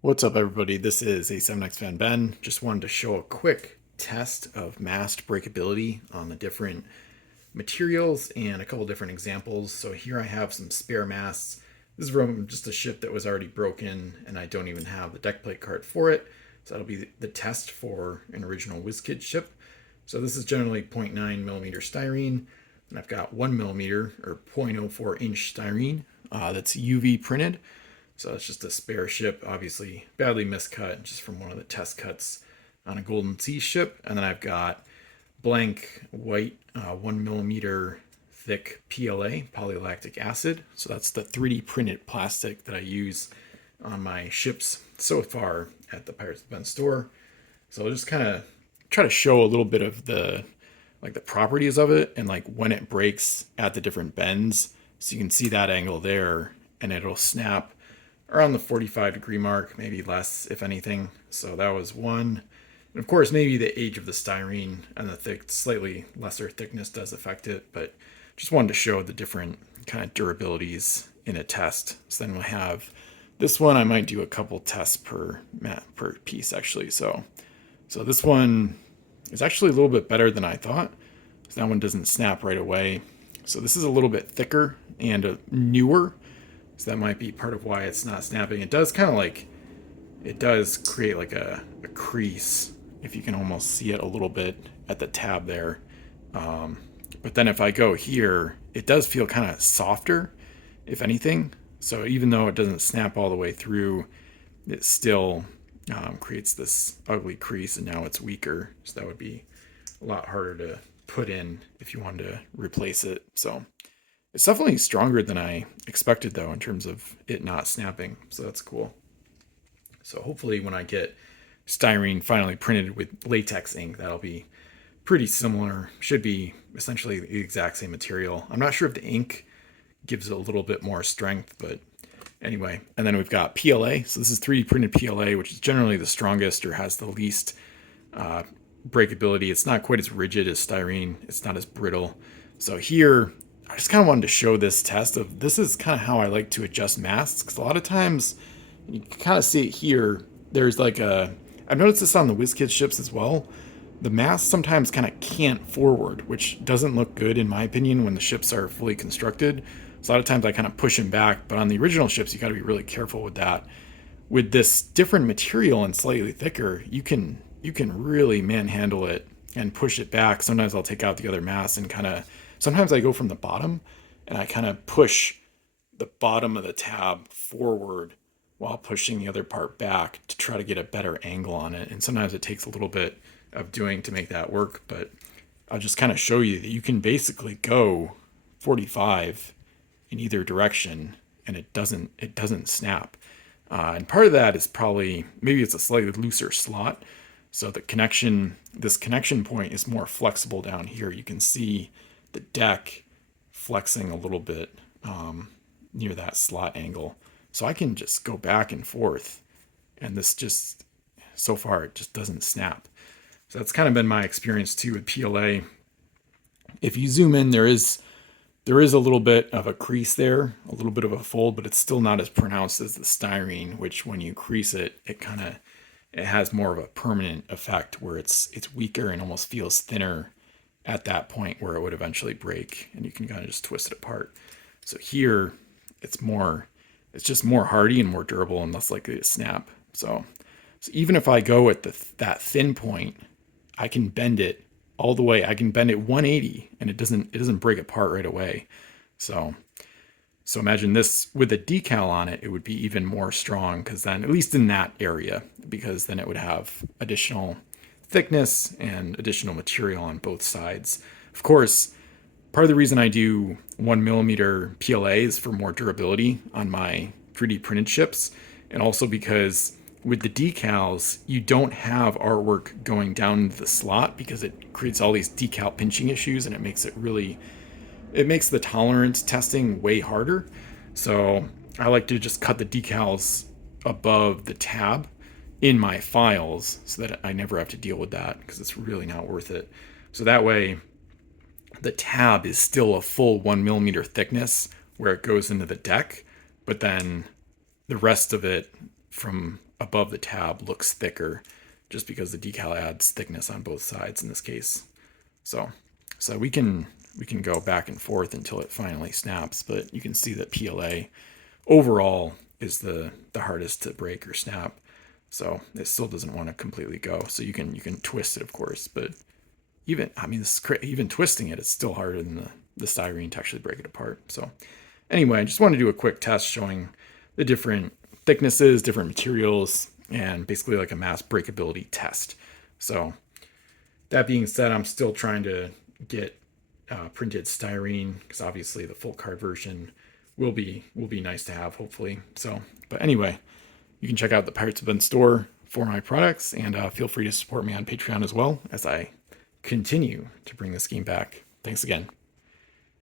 What's up, everybody? This is A7X Fan Ben. Just wanted to show a quick test of mast breakability on the different materials and a couple different examples. So here I have some spare masts. This is from just a ship that was already broken, and I don't even have the deck plate card for it. So that'll be the test for an original Wizkids ship. So this is generally 0.9mm styrene, and I've got 1mm or 0.04-inch styrene that's UV printed. So it's just a spare ship, obviously badly miscut, just from one of the test cuts on a Golden Sea ship. And then I've got blank white 1mm thick PLA, polylactic acid. So that's the 3D printed plastic that I use on my ships so far at the Pirates of Ben store. So I'll just kind of try to show a little bit of the properties of it and like when it breaks at the different bends. So you can see that angle there, and it'll snap around the 45-degree mark, maybe less if anything. So that was one. And of course, maybe the age of the styrene and the slightly lesser thickness does affect it, but just wanted to show the different kind of durabilities in a test. So then we'll have this one. I might do a couple tests per piece actually. So this one is actually a little bit better than I thought. So that one doesn't snap right away. So this is a little bit thicker and newer. So that might be part of why it's not snapping. It does kind of it does create like a crease, if you can almost see it a little bit at the tab there. But then if I go here, it does feel kind of softer, if anything. So even though it doesn't snap all the way through, it still creates this ugly crease, and now it's weaker. So that would be a lot harder to put in if you wanted to replace it. So it's definitely stronger than I expected, though, in terms of it not snapping. So that's cool. So hopefully when I get styrene finally printed with latex ink, that'll be pretty similar. Should be essentially the exact same material. I'm not sure if the ink gives it a little bit more strength, but anyway. And then we've got PLA. So this is 3D printed PLA, which is generally the strongest or has the least breakability. It's not quite as rigid as styrene. It's not as brittle. So here, I just kind of wanted to show this test of this is kind of how I like to adjust masts, because a lot of times you can kind of see it here. There's like I've noticed this on the WizKids ships as well. The mast sometimes kind of cant forward, which doesn't look good in my opinion when the ships are fully constructed. So a lot of times I kind of push them back, but on the original ships you got to be really careful with that. With this different material and slightly thicker, you can really manhandle it and push it back. Sometimes I'll take out the other mast and sometimes I go from the bottom and I kind of push the bottom of the tab forward while pushing the other part back to try to get a better angle on it. And sometimes it takes a little bit of doing to make that work, but I'll just kind of show you that you can basically go 45 in either direction and it doesn't snap. And part of that is probably maybe it's a slightly looser slot. So this connection point is more flexible down here. You can see the deck flexing a little bit near that slot angle. So I can just go back and forth, and this just, so far, it just doesn't snap. So that's kind of been my experience too with PLA. If you zoom in, there is a little bit of a crease there, a little bit of a fold, but it's still not as pronounced as the styrene, which when you crease it, it has more of a permanent effect where it's weaker and almost feels thinner at that point where it would eventually break, and you can kind of just twist it apart. So here it's just more hardy and more durable and less likely to snap. So even if I go at that thin point, I can bend it all the way. I can bend it 180 and it doesn't break apart right away. So imagine this with a decal on it, it would be even more strong, because then, at least in that area, because then it would have additional thickness and additional material on both sides. Of course, part of the reason I do 1mm PLA is for more durability on my 3D printed ships, and also because with the decals, you don't have artwork going down into the slot, because it creates all these decal pinching issues, and it makes the tolerance testing way harder. So I like to just cut the decals above the tab in my files so that I never have to deal with that, because it's really not worth it. So that way the tab is still a full 1mm thickness where it goes into the deck, but then the rest of it from above the tab looks thicker just because the decal adds thickness on both sides in this case. So we can go back and forth until it finally snaps, but you can see that PLA overall is the hardest to break or snap. So it still doesn't want to completely go. So you can twist it, of course, but even, I mean, even twisting it, it's still harder than the styrene to actually break it apart. So anyway, I just want to do a quick test showing the different thicknesses, different materials, and basically like a mast breakability test. So that being said, I'm still trying to get printed styrene because obviously the full card version will be nice to have, hopefully. So, but anyway, you can check out the Pirates of Ben store for my products, and feel free to support me on Patreon as well as I continue to bring this game back. Thanks again.